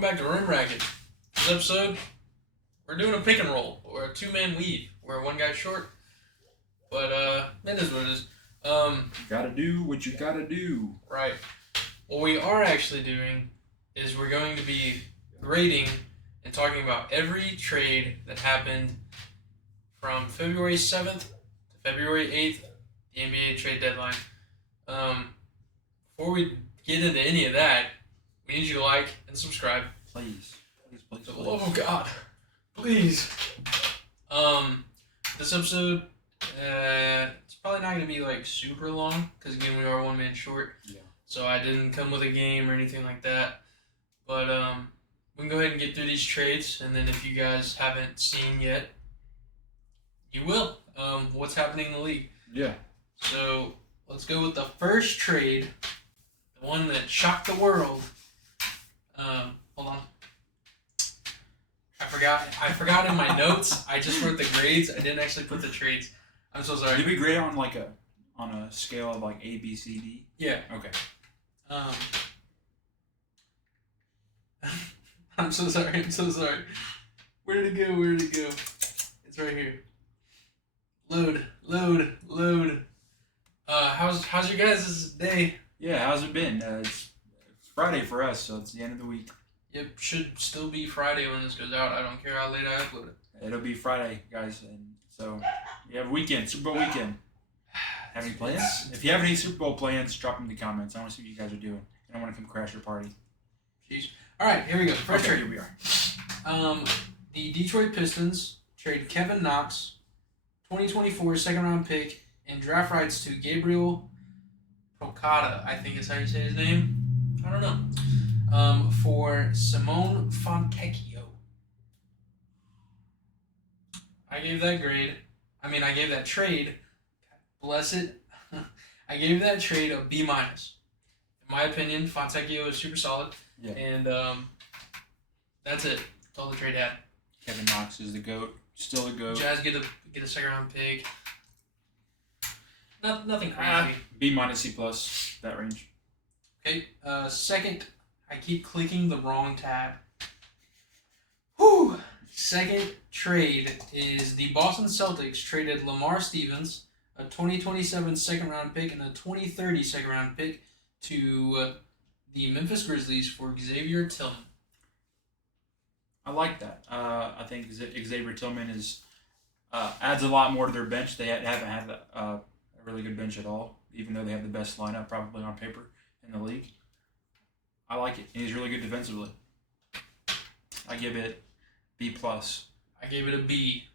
Welcome back to Room Racket. This episode, we're doing a pick and roll, or a two-man weave, where one guy's short, but that is what it is. You gotta do what you gotta do. Right. What we are actually doing is we're going to be grading and talking about every trade that happened from February 7th to February 8th, the NBA trade deadline. Before we get into any of that, we need you to like and subscribe. Please. For the love of God, please. This episode, it's probably not going to be like super long because again we are 1 man short. Yeah. So I didn't come with a game or anything like that. But we can go ahead and get through these trades, and then if you guys haven't seen yet, you will. What's happening in the league? Yeah. So let's go with the first trade, the one that shocked the world. Hold on. I forgot in my notes. I just wrote the grades. I didn't actually put the trades. I'm so sorry. Did we grade on on a scale of like A, B, C, D? Yeah. Okay. I'm so sorry. Where did it go? It's right here. Load. How's your guys' day? Yeah, how's it been? It's Friday for us, so it's the end of the week. It should still be Friday when this goes out. I don't care how late I upload it. It'll be Friday, guys, and so we have a weekend, Super Bowl weekend. Have any plans? If you have any Super Bowl plans, drop them in the comments. I want to see what you guys are doing. I don't want to come crash your party. Jeez. All right, here we go. First trade. Here we are. The Detroit Pistons trade Kevin Knox, 2024 second-round pick, and draft rights to Gabriel Procada, I think is how you say his name. I don't know. For Simone Fontecchio. I gave that trade. Bless it. I gave that trade a B-. In my opinion, Fontecchio is super solid. Yeah. And that's it. That's all the trade had. Kevin Knox is the GOAT. Still a GOAT. Jazz get a second round pick. Nothing crazy. B-, C+, that range. Okay. Second, I keep clicking the wrong tab. Whew. Second trade is the Boston Celtics traded Lamar Stevens, a 2027 second round pick and a 2030 second round pick to the Memphis Grizzlies for Xavier Tillman. I like that. I think Xavier Tillman adds a lot more to their bench. They haven't had a really good bench at all, even though they have the best lineup probably on paper in the league. I like it. And he's really good defensively. I give it B+. I gave it a B.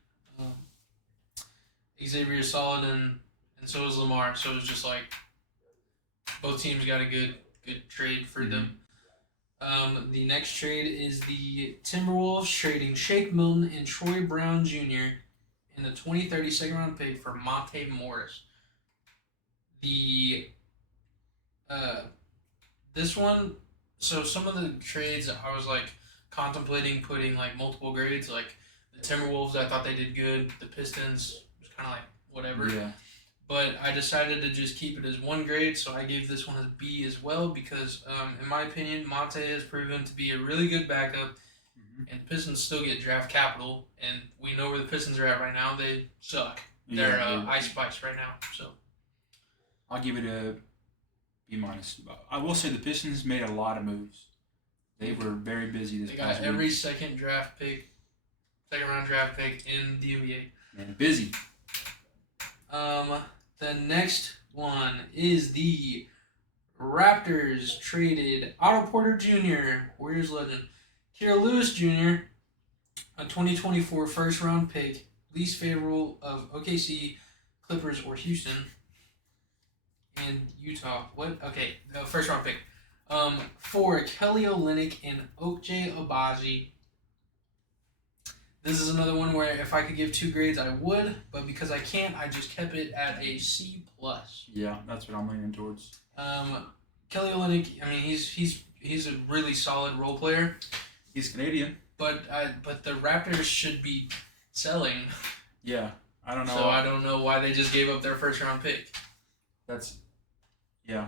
Xavier is solid, and so is Lamar. So it's just like both teams got a good trade for them. The next trade is the Timberwolves trading Shake Milton and Troy Brown Jr. in the 2030 second round pick for Monte Morris. This one, so some of the trades I was like contemplating putting like multiple grades, like the Timberwolves I thought they did good, the Pistons was kind of like whatever. Yeah. But I decided to just keep it as one grade, so I gave this one a B as well because, in my opinion, Monte has proven to be a really good backup, and the Pistons still get draft capital, and we know where the Pistons are at right now. They suck. They're ice spice right now. So I'll give it a B-. I will say the Pistons made a lot of moves. They were very busy this past week. They got every second round draft pick in the NBA. And busy. The next one is the Raptors traded Otto Porter Jr., Warriors legend, Kira Lewis Jr., a 2024 first-round pick, least favorable of OKC, Clippers, or Houston, and Utah. First-round pick. For Kelly Olynyk and Ochai Agbaji. This is another one where if I could give 2 grades, I would, but because I can't, I just kept it at a C+. Yeah, that's what I'm leaning towards. Kelly Olynyk, I mean, he's a really solid role player. He's Canadian. But the Raptors should be selling. Yeah, I don't know. So I don't know why they just gave up their first round pick. Yeah.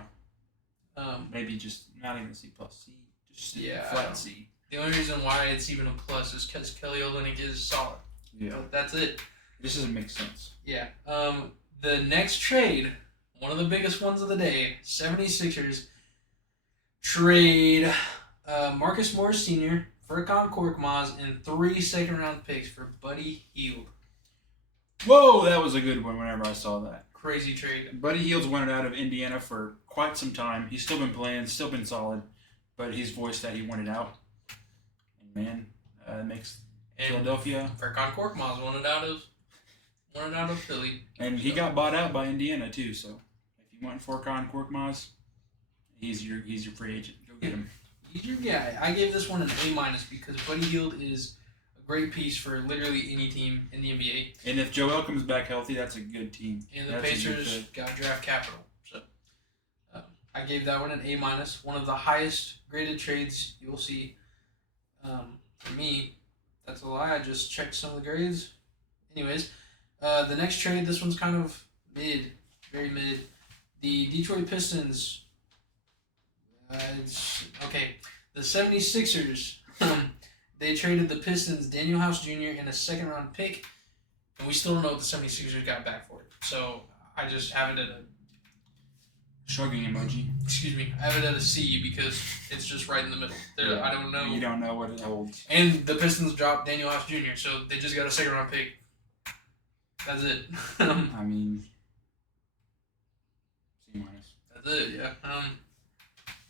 Maybe just not even C+, C. Just flat C. The only reason why it's even a plus is because Kelly Olynyk is solid. Yeah. But that's it. This doesn't make sense. Yeah. The next trade, one of the biggest ones of the day, 76ers trade Marcus Morris Sr., Furkan Korkmaz, and 3 second-round picks for Buddy Hield. Whoa, that was a good one whenever I saw that. Crazy trade. Buddy Hield's wanted out of Indiana for quite some time. He's still been playing, still been solid, but he's voiced that he wanted out. And man, it makes Philadelphia. Furkan Korkmaz wanted out of Philly. And he got bought out by Indiana too, so if you want Furkan Korkmaz, he's your free agent. Go get him. He's your guy. I gave this one an A- because Buddy Hield is a great piece for literally any team in the NBA. And if Joel comes back healthy, that's a good team. And the Pacers got draft capital. So I gave that one an A-. One of the highest graded trades you'll see. For me, that's a lie. I just checked some of the grades. Anyways, the next trade, this one's kind of mid, very mid. The Detroit Pistons. The 76ers, they traded the Pistons Daniel House Jr. and a second-round pick, and we still don't know what the 76ers got back for it. So I just have it at a... Shrugging emoji. Excuse me. I have it at a C because it's just right in the middle. Yeah. I don't know. You don't know what it holds. And the Pistons dropped Daniel House Jr., so they just got a second-round pick. That's it. I mean, C-. That's it, yeah.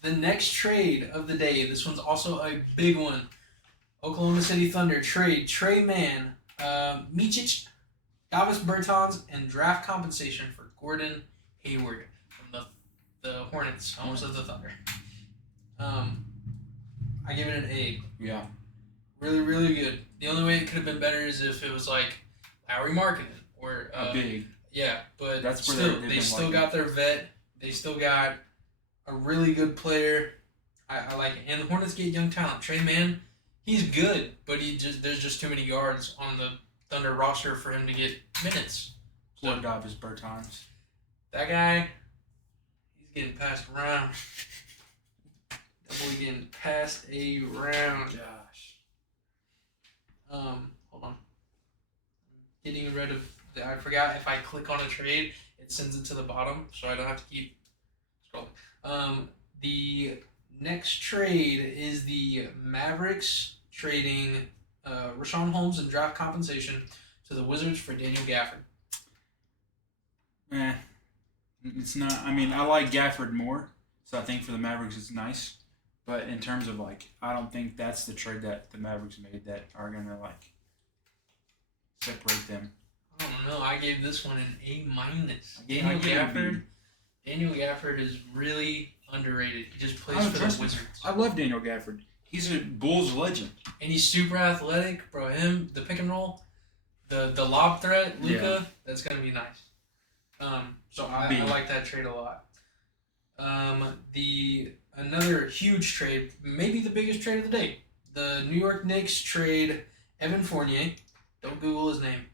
The next trade of the day, this one's also a big one. Oklahoma City Thunder trade Trey Mann, Micic, Davis Bertans, and draft compensation for Gordon Hayward from the Hornets, almost as the Thunder. I give it an A. Yeah. Really, really good. The only way it could have been better is if it was like Lowry Markkinen or a big. Yeah, but that's where they still got their vet. They still got a really good player. I like it. And the Hornets get young talent. Trey Mann, he's good, but there's just too many guards on the Thunder roster for him to get minutes. Poor Davis Bertans. That guy, he's getting passed around. That boy getting passed around. Gosh. Hold on. Getting rid of I forgot if I click on a trade, it sends it to the bottom, so I don't have to keep scrolling. The next trade is the Mavericks trading Rashawn Holmes and draft compensation to the Wizards for Daniel Gafford. It's not. I mean, I like Gafford more, so I think for the Mavericks it's nice. But in terms of I don't think that's the trade that the Mavericks made that are gonna separate them. I don't know. I gave this one an A-. Daniel Gafford is really underrated. He just plays for the Wizards. I love Daniel Gafford. He's a Bulls legend. And he's super athletic, bro. The pick and roll, the lob threat, Luka, that's gonna be nice. So I like that trade a lot. Another huge trade, maybe the biggest trade of the day. The New York Knicks trade Evan Fournier. Don't Google his name.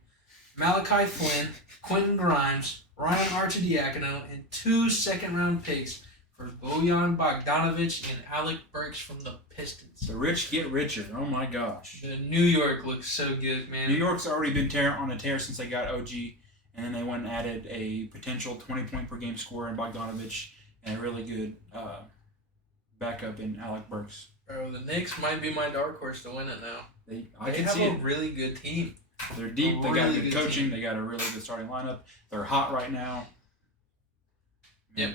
Malachi Flynn, Quentin Grimes, Ryan Arcidiacono, and 2 second-round picks for Bojan Bogdanovic and Alec Burks from the Pistons. The rich get richer. Oh my gosh. The New York looks so good, man. New York's already been on a tear since they got OG, and then they went and added a potential 20-point-per-game scorer in Bogdanovic and a really good backup in Alec Burks. Bro, the Knicks might be my dark horse to win it now. They have a really good team. They're deep. They got good coaching. They got a really good starting lineup. They're hot right now. Yep.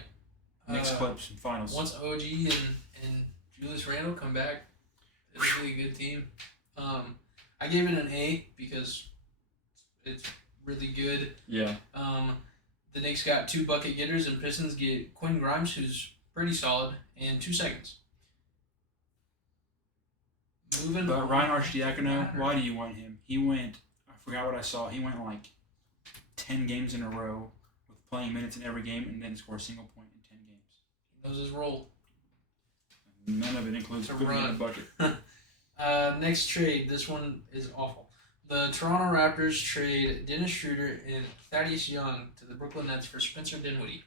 Knicks clips and finals. Once OG and Julius Randle come back, it's a really good team. I gave it an A because it's really good. Yeah. The Knicks got 2 bucket getters, and Pistons get Quinn Grimes, who's pretty solid, and 2 seconds. But Ryan Arcidiacono, why do you want him? He went, I forgot what I saw, he went 10 games in a row with playing minutes in every game and didn't score a single point in 10 games. He knows his role. None of it includes putting in a bucket. Next trade, this one is awful. The Toronto Raptors trade Dennis Schroeder and Thaddeus Young to the Brooklyn Nets for Spencer Dinwiddie.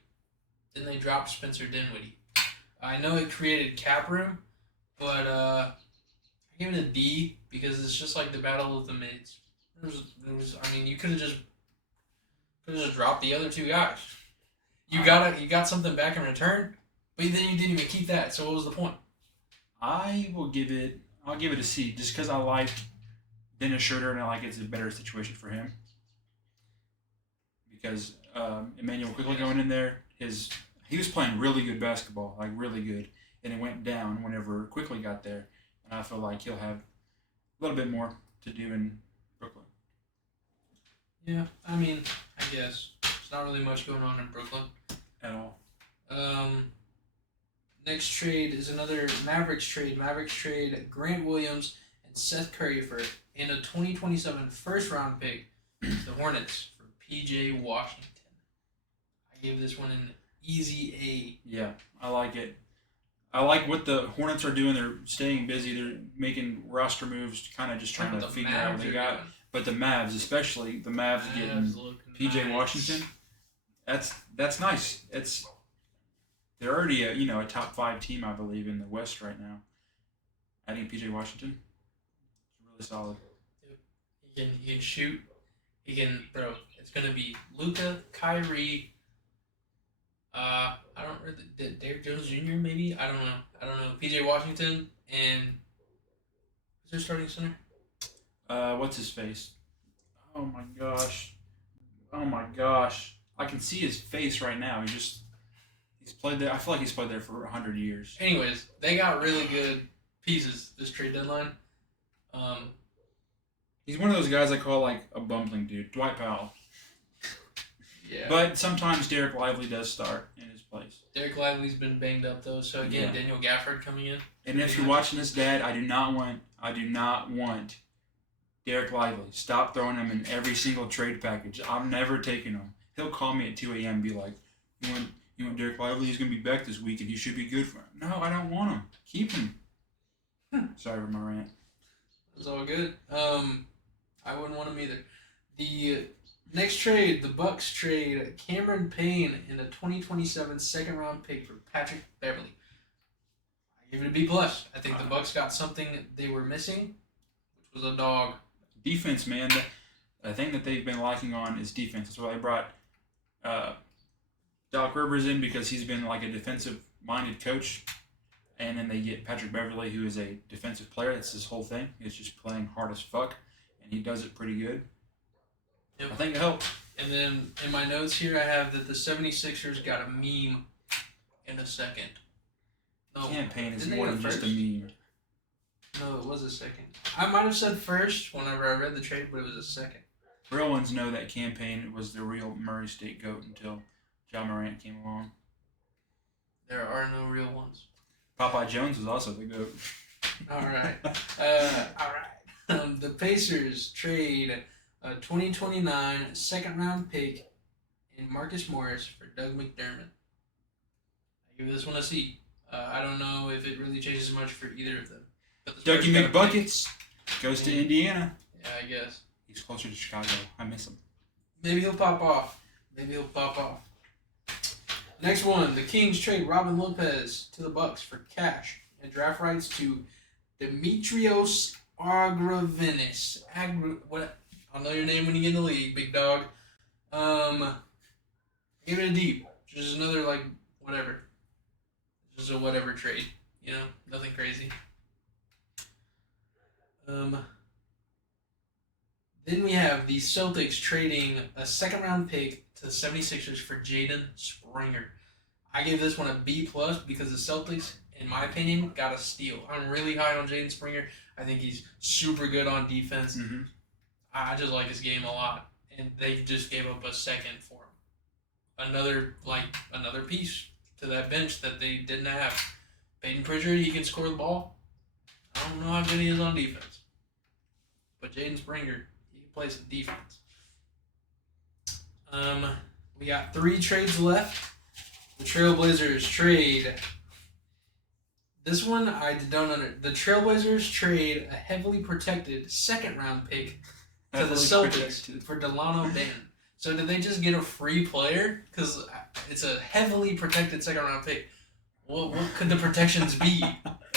Then they dropped Spencer Dinwiddie. I know it created cap room, but I gave it a D because it's just like the battle of the mids. I mean, you could have just dropped the other two guys. You got something back in return, but then you didn't even keep that. So what was the point? I'll give it a C just because I like Dennis Schroeder and I like it's a better situation for him because Emmanuel quickly going in there he was playing really good basketball, like really good, and it went down whenever Quickly got there, and I feel like he'll have a little bit more to do in Brooklyn. Yeah, I mean, I guess there's not really much going on in Brooklyn At all. Um, next trade is another Mavericks trade. Mavericks trade Grant Williams and Seth Curry in a 2027 first round pick to the Hornets for PJ Washington. I give this one an easy Yeah, I like it. I like what the Hornets are doing. They're staying busy. They're making roster moves, kind of just A. trying to figure out what they got. But the Mavs, especially the Mavs getting PJ Washington, that's nice. They're already a top 5 team, I believe, in the West right now. Adding PJ Washington, it's really solid. He can shoot. Bro. It's gonna be Luka, Kyrie. I don't really Derrick Jones Jr. Maybe I don't know. PJ Washington and who's their starting center? What's his face? Oh my gosh! Oh my gosh! I can see his face right now. He's played there. I feel like he's played there for 100 years. Anyways, they got really good pieces this trade deadline. He's one of those guys I call like a bumbling dude, Dwight Powell. Yeah. But sometimes Derek Lively does start in his place. Derek Lively's been banged up though, so again, Daniel Gafford coming in. And if you're watching this, Dad, I do not want Derek Lively. Stop throwing him in every single trade package. I'm never taking him. He'll call me at 2 a.m. and be like, you want Derek Lively? He's gonna be back this week and he should be good for him. No, I don't want him. Keep him. Sorry for my rant. It's all good. I wouldn't want him either. The next trade, the Bucks trade Cameron Payne in a 2027 second round pick for Patrick Beverly. I give it a B plus. I think the Bucks got something they were missing, which was a dog. Defense, man. The thing that they've been lacking on is defense. That's why they brought Doc Rivers in because he's been like a defensive-minded coach. And then they get Patrick Beverly, who is a defensive player. That's his whole thing. He's just playing hard as fuck. And he does it pretty good. Yep. I think it helped. And then in my notes here, I have that the 76ers got a meme in a second. No, Campaign is didn't more they than go just a first? meme. No, it was a second. I might have said first whenever I read the trade, but it was a second. Real ones know that Campaign was the real Murray State GOAT until John Morant came along. There are no real ones. Popeye Jones was also the GOAT. All right. The Pacers trade a 2029 second round pick in Marcus Morris for Doug McDermott. I give this one a C. I don't know if it really changes much for either of them. But the Dougie Spurs got a McBuckets goes to Indiana. pick. Yeah, I guess. He's closer to Chicago. I miss him. Maybe he'll pop off. Next one, the Kings trade Robin Lopez to the Bucks for cash and draft rights to Demetrios Agravinis. What? I'll know your name when you get in the league, big dog. Give it a D. Just another whatever. Just a whatever trade. Nothing crazy. Then we have the Celtics trading a second round pick to the 76ers for Jaden Springer. I gave this one a B plus because the Celtics, in my opinion, got a steal. I'm really high on Jaden Springer. I think he's super good on defense. Mm-hmm. I just like his game a lot. And they just gave up a second for him. Another piece to that bench that they didn't have. Peyton Pritchard, he can score the ball. I don't know how good he is on defense. But Jaden Springer, he can play some defense. We got 3 trades left. The Trailblazers trade. This one I don't under. The Trailblazers trade a heavily protected second round pick to the Celtics for Delano Banton. So did they just get a free player? Because it's a heavily protected second round pick. What could the protections be?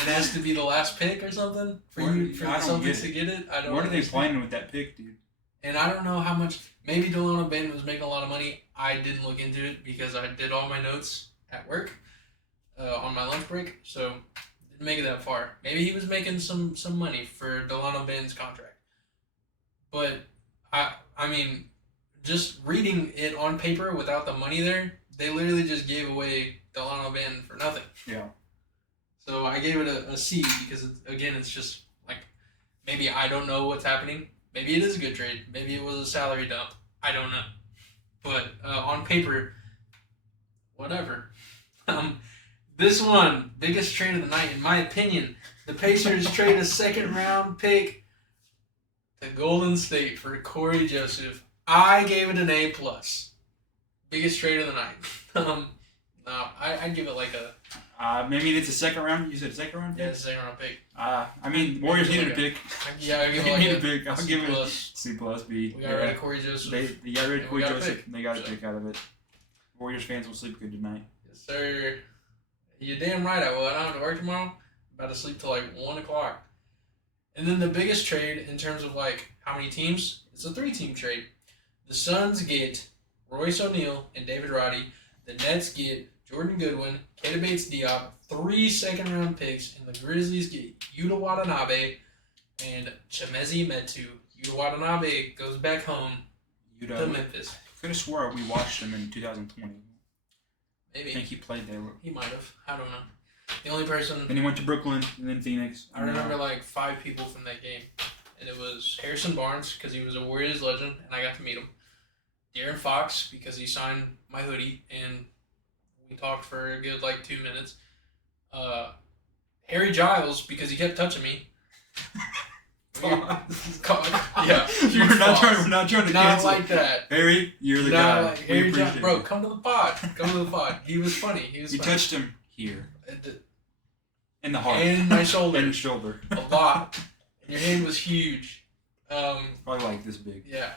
it has to be the last pick or something for I the don't Celtics get to get it. I don't. What are they understand. planning with that pick, dude? And I don't know how much. Maybe Delano Bain was making a lot of money. I didn't look into it because I did all my notes at work on my lunch break, so didn't make it that far. Maybe he was making some money for Delano Bain's contract. But I mean, just reading it on paper without the money there, they literally just gave away Delano Bain for nothing. Yeah. So I gave it a C because it's just like maybe I don't know what's happening. Maybe it is a good trade. Maybe it was a salary dump. I don't know. But on paper, whatever. This one, biggest trade of the night, in my opinion. The Pacers trade a second-round pick to Golden State for Corey Joseph. I gave it an A+. Biggest trade of the night. No, I'd give it like a... Maybe it's a second round. You said second round pick? Yeah, it's a second-round pick. I mean, Warriors needed a pick. Yeah, I'll give They it need like a pick. I'll give it C+, B. We got rid of Corey Joseph. They got rid of Corey Joseph. Pick. They got a pick out of it. Warriors fans will sleep good tonight. Yes, sir. You're damn right I will. I don't have to work tomorrow. I'm about to sleep till like 1 o'clock. And then the biggest trade in terms of like how many teams, it's a 3-team trade. The Suns get Royce O'Neal and David Roddy. The Nets get Jordan Goodwin, Keita Bates-Diop, 3 second-round picks, and the Grizzlies get Yuta Watanabe and Chimezi Metu. Yuta Watanabe goes back home to Memphis. Could have swore we watched him in 2020. Maybe. I think he played there. He might have. I don't know. The only person... Then he went to Brooklyn and then Phoenix. I remember like 5 people from that game. And it was Harrison Barnes, because he was a Warriors legend, and I got to meet him. De'Aaron Fox, because he signed my hoodie, and we talked for a good like 2 minutes. Harry Giles, because he kept touching me. Yeah, we're not trying to not cancel. like that. Harry, you're the guy. Like we Harry appreciate Giles, bro. it. Come to the pod. Come to the pod. He was funny. He was. You funny. touched him here in the heart and my shoulder, and shoulder. a lot. And your hand was huge. Probably like this big. Yeah.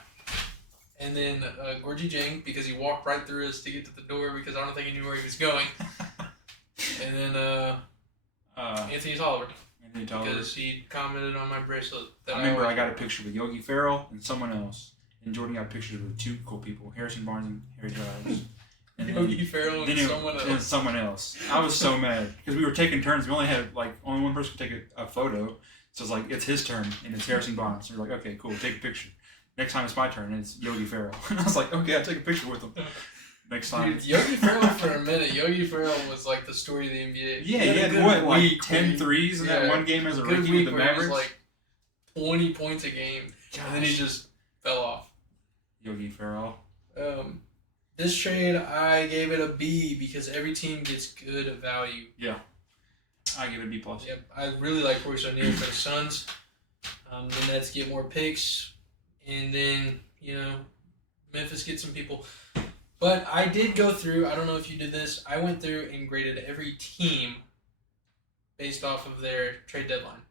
And then Gorgie Jang, because he walked right through us to get to the door because I don't think he knew where he was going. And then Anthony Tolliver. Because he commented on my bracelet. I remember I got a picture with Yogi Ferrell and someone else. And Jordan got pictures with 2 cool people, Harrison Barnes and Harry Giles. And Yogi Ferrell and someone else. And someone else. I was so mad because we were taking turns. We only had only one person could take a photo. So it's like, it's his turn and it's Harrison Barnes. So we're like, okay, cool, take a picture. Next time it's my turn and it's Yogi Ferrell. And I was like, okay, I'll take a picture with him. Next time. Dude, Yogi Ferrell for a minute. Yogi Ferrell was like the story of the NBA. Yeah, he had what, like 10 threes in that one game as a rookie with the Mavericks? He was like 20 points a game. Gosh. And then he just fell off. Yogi Ferrell. This trade, I gave it a B because every team gets good value. Yeah. I give it a B+. Yep, I really like Royce O'Neal for the Suns. The Nets get more picks. And then, Memphis gets some people. But I did go through, I don't know if you did this, I went through and graded every team based off of their trade deadline.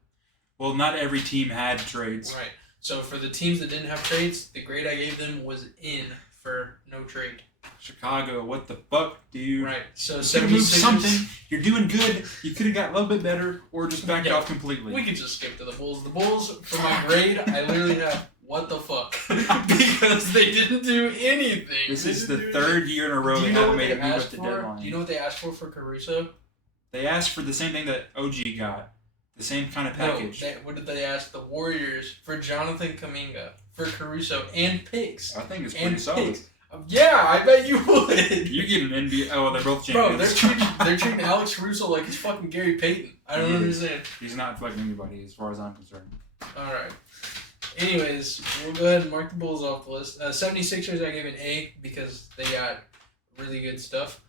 Well, not every team had trades. Right. So for the teams that didn't have trades, the grade I gave them was in for no trade. Chicago, what the fuck, dude? Right. So you could have moved something. You're doing good. You could have got a little bit better or just backed off completely. We could just skip to the Bulls. The Bulls, for my grade, I literally have what the fuck. Because they didn't do anything. This is the 3rd year in a row they haven't made a move at the deadline. Do you know what they asked for Caruso? They asked for the same thing that OG got. The same kind of package. No, what did they ask the Warriors for Jonathan Kuminga, for Caruso, and picks? I think it's pretty solid. Yeah, I bet you would. You get an NBA. Oh, they're both champions. Bro, they're treating Alex Caruso like he's fucking Gary Payton. I don't understand. He's not fucking anybody as far as I'm concerned. Alright. Anyways, we'll go ahead and mark the Bulls off the list. 76ers I gave an A because they got really good stuff.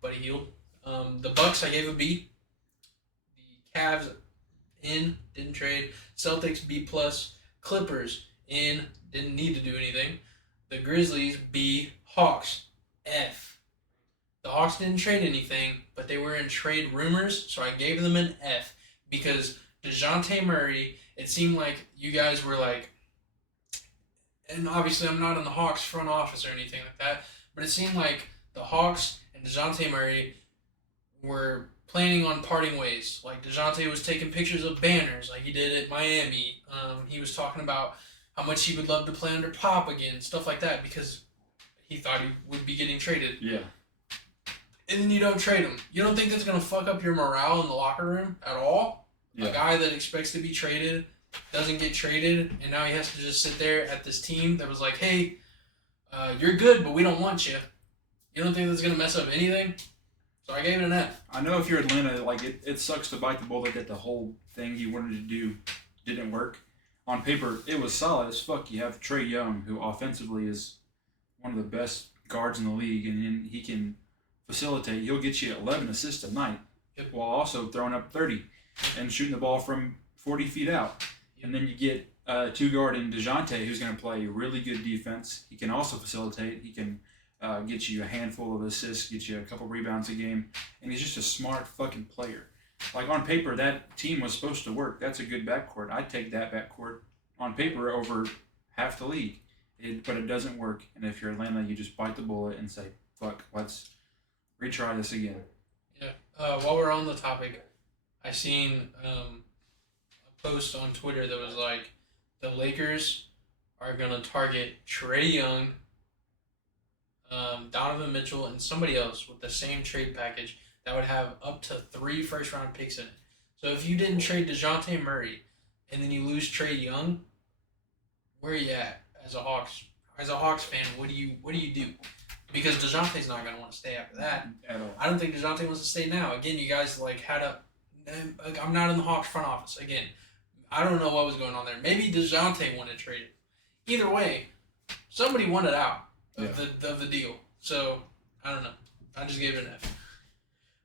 Buddy Hield. The Bucks I gave a B. The Cavs didn't trade. Celtics B+. Clippers didn't need to do anything. The Grizzlies B. Hawks F. The Hawks didn't trade anything, but they were in trade rumors, so I gave them an F because DeJounte Murray, it seemed like you guys were like, and obviously I'm not in the Hawks front office or anything like that, but it seemed like the Hawks and DeJounte Murray were planning on parting ways. Like DeJounte was taking pictures of banners, like he did at Miami. He was talking about how much he would love to play under Pop again, stuff like that, because he thought he would be getting traded. Yeah. And then you don't trade him. You don't think that's gonna fuck up your morale in the locker room at all? Yeah. A guy that expects to be traded doesn't get traded, and now he has to just sit there at this team that was like, hey, you're good, but we don't want you. You don't think that's going to mess up anything? So I gave it an F. I know if you're Atlanta, like it sucks to bite the bullet that the whole thing you wanted to do didn't work. On paper, it was solid as fuck. You have Trae Young, who offensively is one of the best guards in the league, and he can facilitate. He'll get you 11 assists a night, while also throwing up 30 and shooting the ball from 40 feet out. And then you get two-guard in DeJounte, who's going to play really good defense. He can also facilitate. He can get you a handful of assists, get you a couple rebounds a game. And he's just a smart fucking player. Like, on paper, that team was supposed to work. That's a good backcourt. I'd take that backcourt on paper over half the league. But it doesn't work. And if you're Atlanta, you just bite the bullet and say, fuck, let's retry this again. Yeah. While we're on the topic, I seen a post on Twitter that was like, the Lakers are going to target Trae Young, Donovan Mitchell, and somebody else with the same trade package that would have up to 3 first-round picks in it. So if you didn't trade DeJounte Murray and then you lose Trae Young, where are you at as a Hawks fan? What do you do? Because DeJounte's not going to want to stay after that. At all. I don't think DeJounte wants to stay now. Again, you guys had a... I'm not in the Hawks front office. Again, I don't know what was going on there. Maybe DeJounte wanted traded. Either way, somebody wanted out of the deal. So, I don't know. I just gave it an F.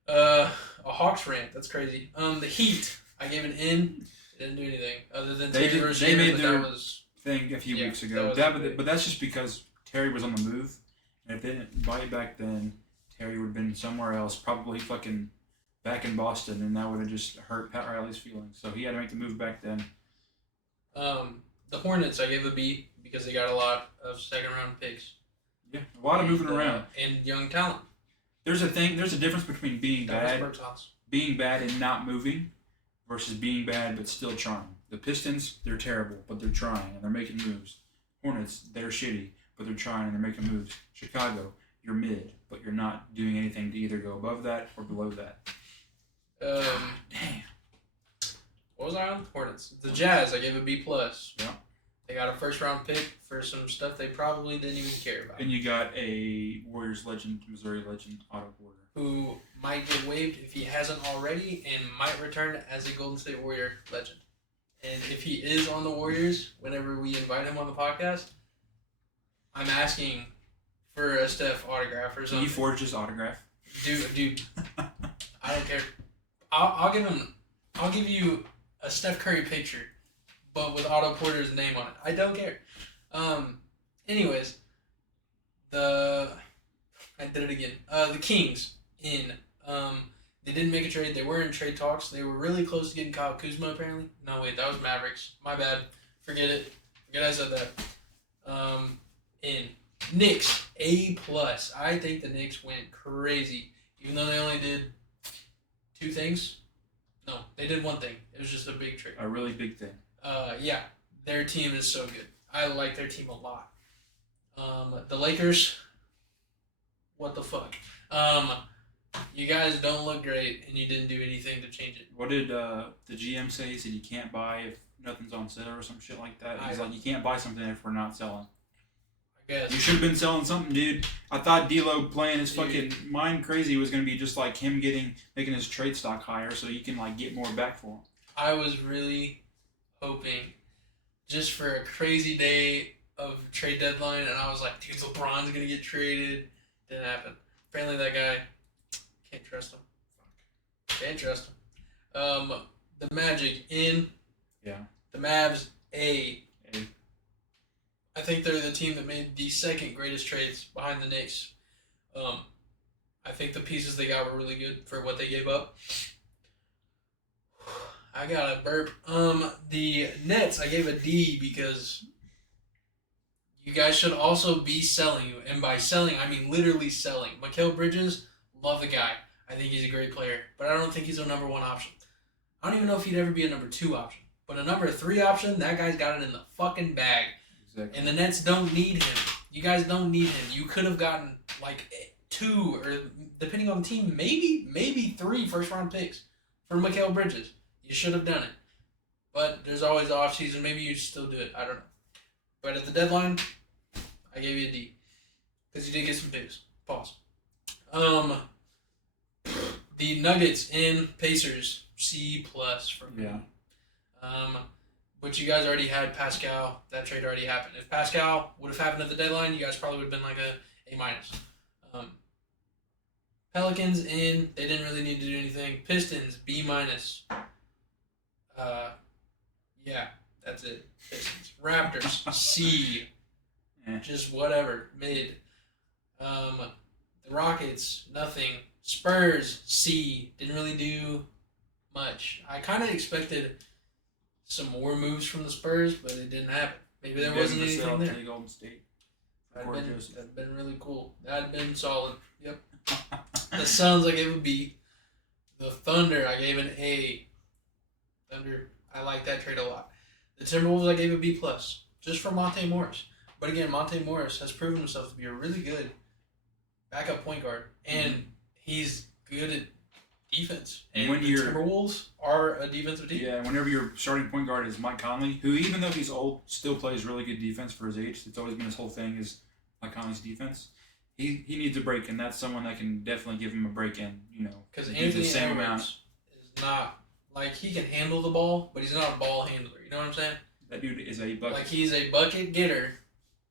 A Hawks rant. That's crazy. The Heat. I gave an N. Didn't do anything other than They made their thing a few yeah, weeks ago. But that's just because Terry was on the move. And if they didn't invite back then, Terry would have been somewhere else, probably fucking back in Boston, and that would have just hurt Pat Riley's feelings. So he had to make the move back then. The Hornets, I gave a B because they got a lot of second-round picks. Yeah, a lot of moving around. And young talent. There's a difference between being bad and not moving versus being bad but still trying. The Pistons, they're terrible, but they're trying and they're making moves. Hornets, they're shitty, but they're trying and they're making moves. Chicago, you're mid, but you're not doing anything to either go above that or below that. Damn. What was I on? Hornets. The Jazz, I gave a B+. Yeah. They got a first-round pick for some stuff they probably didn't even care about. And you got a Warriors legend, Missouri legend, Otto Porter, who might get waived if he hasn't already and might return as a Golden State Warrior legend. And if he is on the Warriors, whenever we invite him on the podcast, I'm asking for a Steph autograph or something. Can you forge his autograph? Dude, I don't care. I'll give you a Steph Curry picture, but with Otto Porter's name on it. I don't care. Anyways, I did it again. The Kings they didn't make a trade. They were in trade talks. They were really close to getting Kyle Kuzma apparently. No wait, that was Mavericks. My bad. Forget it. Forget I said that. In Knicks, A+. I think the Knicks went crazy, even though they only did 2 things. No, they did 1 thing. It was just a big trade. A really big thing. Yeah, their team is so good. I like their team a lot. The Lakers, what the fuck? You guys don't look great, and you didn't do anything to change it. What did the GM say? He said you can't buy if nothing's on sale or some shit like that. He's like, you can't buy something if we're not selling. I guess. You should have been selling something, dude. I thought D'Lo playing his fucking mind crazy was going to be just like him making his trade stock higher so you can like get more back for him. I was really hoping just for a crazy day of trade deadline, and I was like, dude, LeBron's going to get traded. Didn't happen. Apparently that guy, can't trust him. Can't trust him. The Magic in. Yeah. The Mavs A. I think they're the team that made the second greatest trades behind the Knicks. I think the pieces they got were really good for what they gave up. I got a burp. The Nets, I gave a D because you guys should also be selling. And by selling, I mean literally selling. Mikal Bridges, love the guy. I think he's a great player, but I don't think he's a number one option. I don't even know if he'd ever be a number two option. But a number three option, that guy's got it in the fucking bag. Exactly. And the Nets don't need him. You guys don't need him. You could have gotten like 2 or depending on the team, maybe 3 first round picks for Mikal Bridges. You should have done it. But there's always the off season. Maybe you still do it. I don't know. But at the deadline, I gave you a D because you did get some picks. Pause. The Nuggets in Pacers C plus for me. Yeah. But you guys already had Pascal. That trade already happened. If Pascal would have happened at the deadline, you guys probably would have been like a minus. Pelicans in. They didn't really need to do anything. Pistons B minus. Yeah, that's it. Pistons. Raptors C. Just whatever. Mid. The Rockets nothing. Spurs C. Didn't really do much. I kind of expected some more moves from the Spurs, but it didn't happen. Maybe there wasn't anything there. Golden State. That'd been really cool. That'd been solid. Yep. The Suns I gave a B. The Thunder I gave an A. Thunder, I like that trade a lot. The Timberwolves I gave a B plus, just for Monte Morris. But again, Monte Morris has proven himself to be a really good backup point guard, and he's good at defense. And when the Timberwolves are a defensive team. Yeah, whenever your starting point guard is Mike Conley, who even though he's old, still plays really good defense for his age. It's always been his whole thing is Mike Conley's defense. He needs a break, and that's someone that can definitely give him a break in, Because Anthony Edwards is not, like, he can handle the ball, but he's not a ball handler. You know what I'm saying? That dude is a bucket. Like, he's a bucket getter,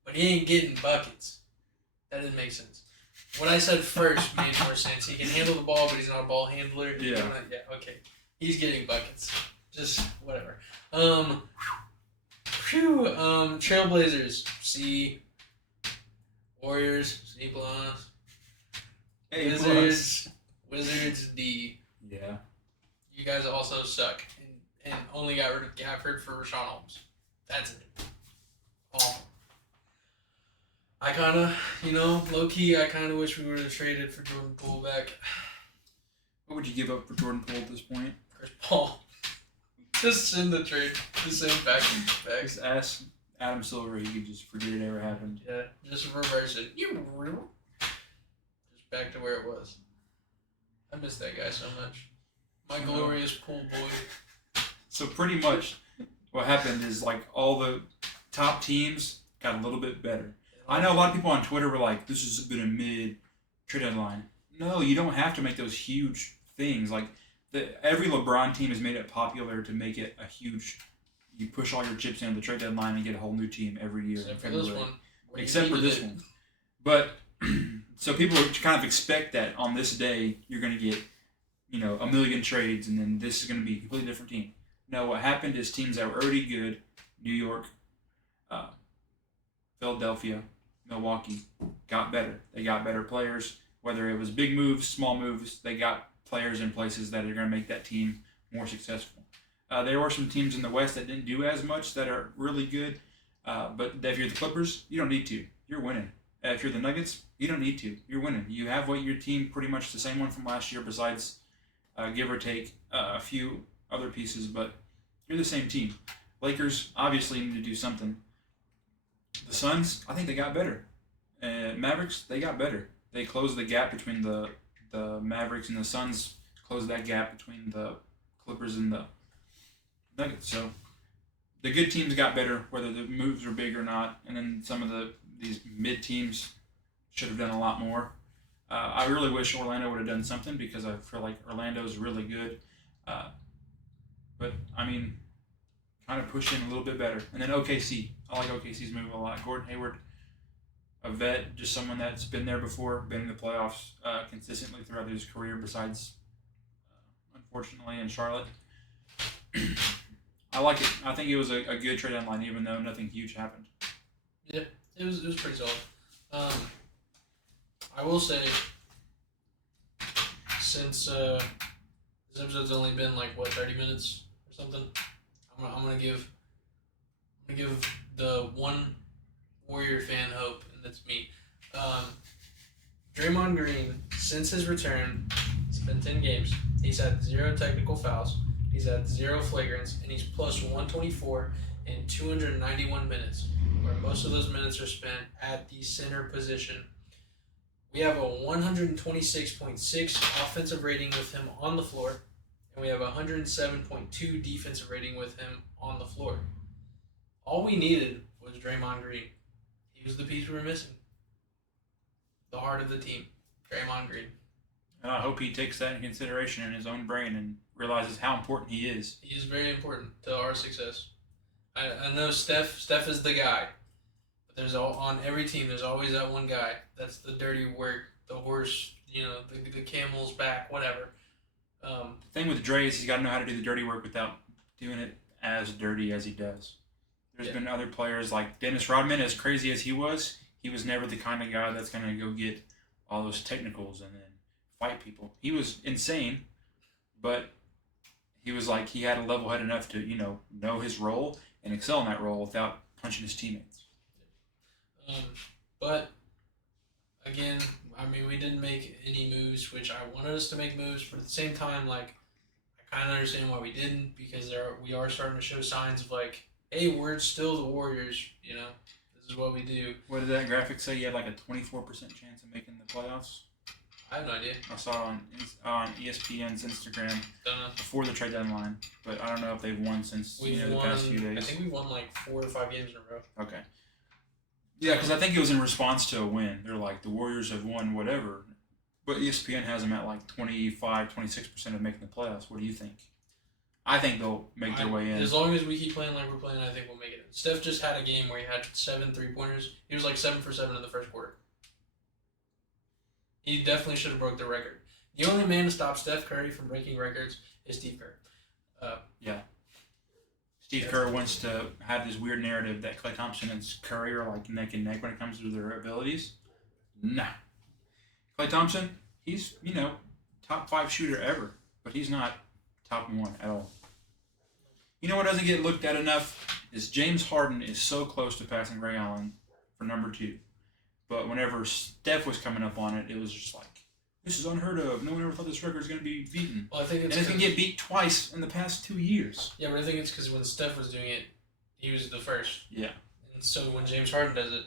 but he ain't getting buckets. That didn't make sense. What I said first made more sense. He can handle the ball, but he's not a ball handler. Yeah. Okay. He's getting buckets. Just whatever. Trailblazers C. Warriors C plus. Wizards D. Yeah. You guys also suck and only got rid of Gafford for Rashawn Holmes. That's it. Awful. I kind of, low-key, I kind of wish we would have traded for Jordan Poole back. What would you give up for Jordan Poole at this point? Chris Paul. Just send the trade. Just send back. Just ask Adam Silver. He could just forget it ever happened. Yeah, just reverse it. Just back to where it was. I miss that guy so much. My glorious pool boy. So pretty much what happened is like all the top teams got a little bit better. I know a lot of people on Twitter were like, this has been a mid trade deadline. No, you don't have to make those huge things. Like every LeBron team has made it popular to make it a huge. You push all your chips into the trade deadline and get a whole new team every year. Except for this one. Except for this one. But so people kind of expect that on this day you're going to get, a million trades, and then this is going to be a completely different team. No, what happened is teams that were already good, New York, Philadelphia, Milwaukee, got better. They got better players. Whether it was big moves, small moves, they got players in places that are going to make that team more successful. There were some teams in the West that didn't do as much that are really good. But if you're the Clippers, you don't need to. You're winning. If you're the Nuggets, you don't need to. You're winning. You have your team pretty much the same one from last year besides give or take a few other pieces, but you're the same team. Lakers obviously need to do something. The Suns, I think they got better. Mavericks, they got better. They closed the gap between the Mavericks and the Suns, closed that gap between the Clippers and the Nuggets. So the good teams got better, whether the moves were big or not, and then some of these mid teams should have done a lot more. I really wish Orlando would have done something because I feel like Orlando's really good. But, I mean, kind of push in a little bit better. And then OKC. I like OKC's move a lot. Gordon Hayward, a vet, just someone that's been there before, been in the playoffs consistently throughout his career besides, unfortunately, in Charlotte. I like it. I think it was a good trade deadline, even though nothing huge happened. Yeah, it was pretty solid. I will say, since this episode's only been 30 minutes or something, I'm gonna give the one Warrior fan hope, and that's me. Draymond Green, since his return, has been 10 games. He's had 0 technical fouls. He's had 0 flagrants, and he's plus 124 in 291 minutes, where most of those minutes are spent at the center position. We have a 126.6 offensive rating with him on the floor, and we have a 107.2 defensive rating with him on the floor. All we needed was Draymond Green. He was the piece we were missing. The heart of the team, Draymond Green. And I hope he takes that in consideration in his own brain and realizes how important he is. He is very important to our success. I know Steph is the guy. But there's on every team, there's always that one guy. That's the dirty work, the horse, the camel's back, whatever. The thing with Dre is he's got to know how to do the dirty work without doing it as dirty as he does. There's been other players like Dennis Rodman, as crazy as he was never the kind of guy that's going to go get all those technicals and then fight people. He was insane, but he was like, he had a level head enough to, know his role and excel in that role without punching his teammates. But, again, we didn't make any moves, which I wanted us to make moves, but at the same time, I kind of understand why we didn't, because we are starting to show signs of, hey, we're still the Warriors, this is what we do. What did that graphic say? You had a 24% chance of making the playoffs? I have no idea. I saw it on ESPN's Instagram before the trade deadline, but I don't know if they've won since the past few days. I think we won 4 or 5 games in a row. Okay. Yeah, because I think it was in response to a win. They're like, the Warriors have won whatever, but ESPN has them at 25, 26% of making the playoffs. What do you think? I think they'll make their way in. As long as we keep playing like we're playing, I think we'll make it in. Steph just had a game where he had 7 3-pointers. He was 7 for 7 in the first quarter. He definitely should have broke the record. The only man to stop Steph Curry from breaking records is Steve Kerr. Yeah. Steve Kerr wants to have this weird narrative that Klay Thompson and Curry are neck and neck when it comes to their abilities. Nah. Klay Thompson, he's, top 5 shooter ever, but he's not top 1 at all. You know what doesn't get looked at enough is James Harden is so close to passing Ray Allen for number 2. But whenever Steph was coming up on it, it was just this is unheard of. No one ever thought this record was going to be beaten. Well, I think it's and it's going to get beat twice in the past 2 years. Yeah, but I think it's because when Steph was doing it, he was the first. Yeah. And so when James Harden does it,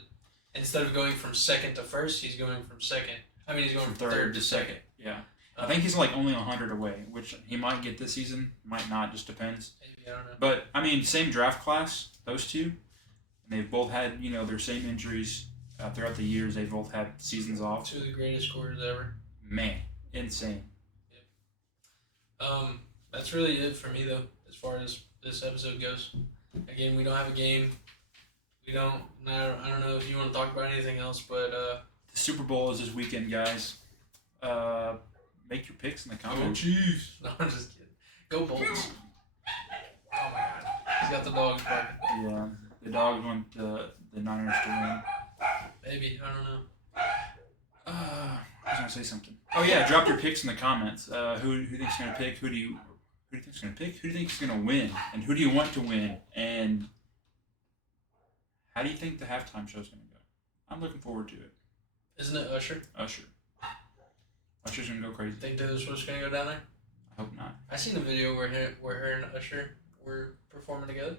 instead of going from second to first, he's going from second. He's going from third to second. Yeah. I think he's only 100 away, which he might get this season, might not, just depends. Maybe, I don't know. But, same draft class, those two. And they've both had, their same injuries throughout the years. They've both had seasons off. 2 of the greatest scorers ever. Man, insane. Yep. That's really it for me, though, as far as this episode goes. Again, we don't have a game. I don't know if you want to talk about anything else, but... The Super Bowl is this weekend, guys. Make your picks in the comments. Go Chiefs. No, I'm just kidding. Go Bolts. Oh, my God. He's got the dogs barking. Yeah, the dogs want the Niners to win. Maybe. I don't know. I was going to say something. Oh, yeah, drop your picks in the comments. Who do you think's going to pick? Who do you think's going to pick? Who do you think's going to win? And who do you want to win? And how do you think the halftime show's going to go? I'm looking forward to it. Isn't it Usher? Usher's going to go crazy. Think Taylor Swift's going to go down there? I hope not. I seen a video where her and Usher were performing together.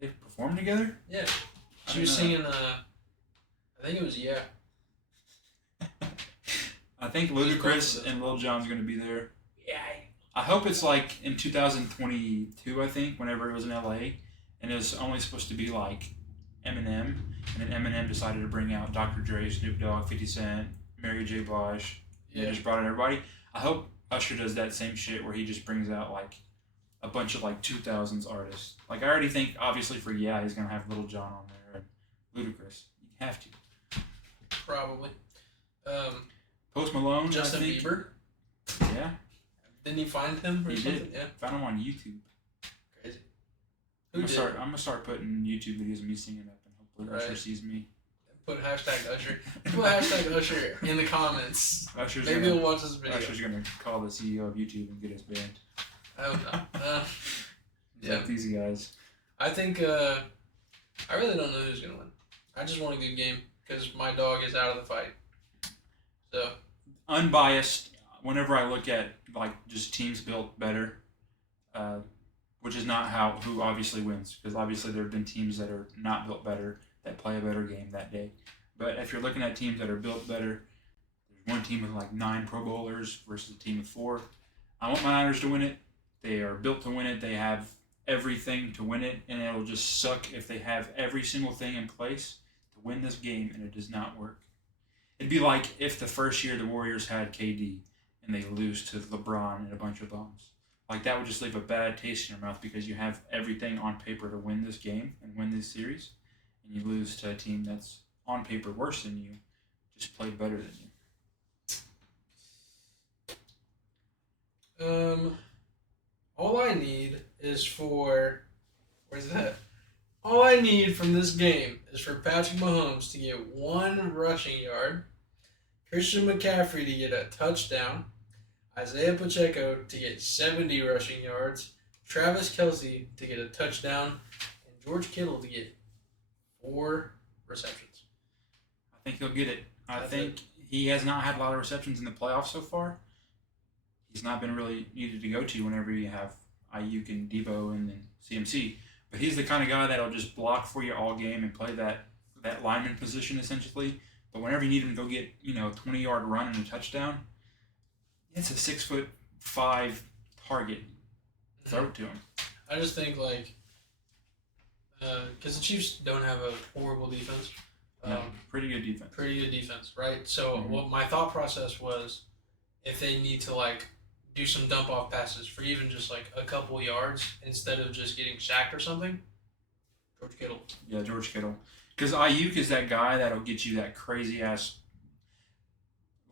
They performed together? Yeah. She was singing, I think it was Yeah. I think Ludacris and Lil Jon's going to be there. Yeah. I hope it's in 2022, I think, whenever it was in LA. And it was only supposed to be Eminem. And then Eminem decided to bring out Dr. Dre, Snoop Dogg, 50 Cent, Mary J. Blige. Yeah. They just brought in everybody. I hope Usher does that same shit where he just brings out a bunch of 2000s artists. I already think, obviously, for Yeah, he's going to have Lil Jon on there and Ludacris. You have to. Probably. Post Malone, Justin I think. Bieber. Yeah. Didn't he find him or he something? Did. Yeah. Found him on YouTube. Crazy. I'm gonna start putting YouTube videos of me singing up, and hopefully Usher sees me. Put hashtag Usher. Put hashtag Usher in the comments. Maybe he'll watch this video. Usher's gonna call the CEO of YouTube and get us banned. I hope not. Yeah. Like these guys. I think I really don't know who's gonna win. I just want a good game because my dog is out of the fight. So. Unbiased, whenever I look at like just teams built better, uh, which is not who obviously wins, because obviously there have been teams that are not built better that play a better game that day. But if you're looking at teams that are built better, there's one team with like 9 Pro Bowlers versus a team of 4. I want my Niners to win it. They are built to win it. They have everything to win it, and it'll just suck if they have every single thing in place to win this game and it does not work. It'd be like if the first year the Warriors had KD and they lose to LeBron and a bunch of bums. Like, that would just leave a bad taste in your mouth because you have everything on paper to win this game and win this series, and you lose to a team that's on paper worse than you, just played better than you. All I need is for where's that? All I need from this game is for Patrick Mahomes to get 1 rushing yard, Christian McCaffrey to get a touchdown, Isaiah Pacheco to get 70 rushing yards, Travis Kelce to get a touchdown, and George Kittle to get 4 receptions. I think he'll get it. I think he has not had a lot of receptions in the playoffs so far. He's not been really needed to go to whenever you have Ayuk and Debo and then CMC. But he's the kind of guy that'll just block for you all game and play that lineman position essentially. But whenever you need him to go get 20-yard run and a touchdown, it's a 6'5" target. Throw it to him. I just think because the Chiefs don't have a horrible defense. Pretty good defense. Pretty good defense, right? So what my thought process was, if they need to do some dump off passes for even just a couple yards instead of just getting sacked or something, George Kittle. Yeah, George Kittle. Because Ayuk is that guy that'll get you that crazy ass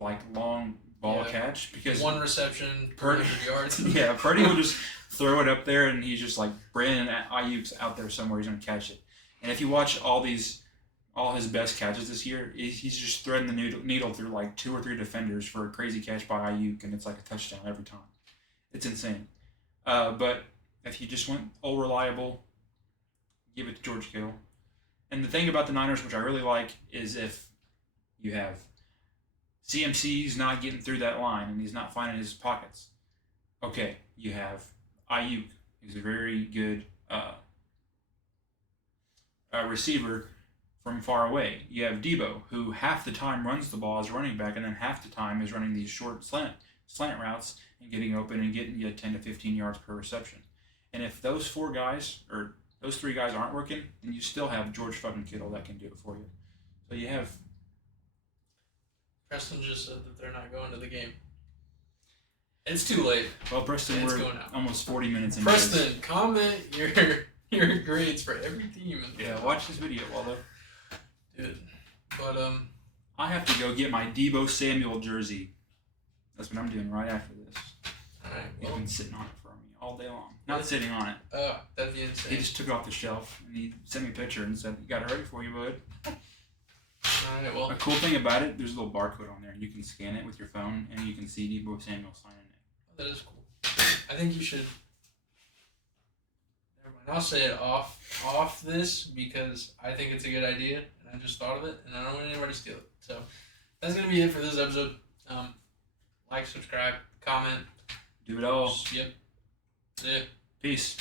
long ball catch. Because 1 reception, 100 yards. Yeah, Purdy will just throw it up there, and he's just like Brandon Ayuk's out there somewhere. He's gonna catch it. And if you watch all his best catches this year, he's just threading the needle through 2 or 3 defenders for a crazy catch by Ayuk, and it's like a touchdown every time. It's insane. But if you just want all reliable, give it to George Kittle. And the thing about the Niners, which I really like, is if you have CMC's not getting through that line and he's not finding his pockets. Okay, you have Ayuk, who's a very good receiver from far away. You have Debo, who half the time runs the ball as running back, and then half the time is running these short slant routes and getting open and getting you 10 to 15 yards per reception. And if those 3 guys aren't working, then you still have George fucking Kittle that can do it for you. So you have. Preston just said that they're not going to the game. It's too late. Well, Preston, we're almost 40 minutes in. Preston, comment your grades for every team. Yeah, watch this video, Waldo. Dude, but I have to go get my Debo Samuel jersey. That's what I'm doing right after this. Alright. He's been sitting on it for me all day long. Not sitting on it. Oh, that'd be insane. He just took it off the shelf and he sent me a picture and said, "You got it ready for you, bud." Alright, well. A cool thing about it, there's a little barcode on there. You can scan it with your phone and you can see Debo Samuel signing it. That is cool. I think you should. Never mind. I'll say it off this because I think it's a good idea and I just thought of it and I don't want anybody to steal it. So that's gonna be it for this episode. Like, subscribe, comment. Do it all. Yep. That's it. Peace.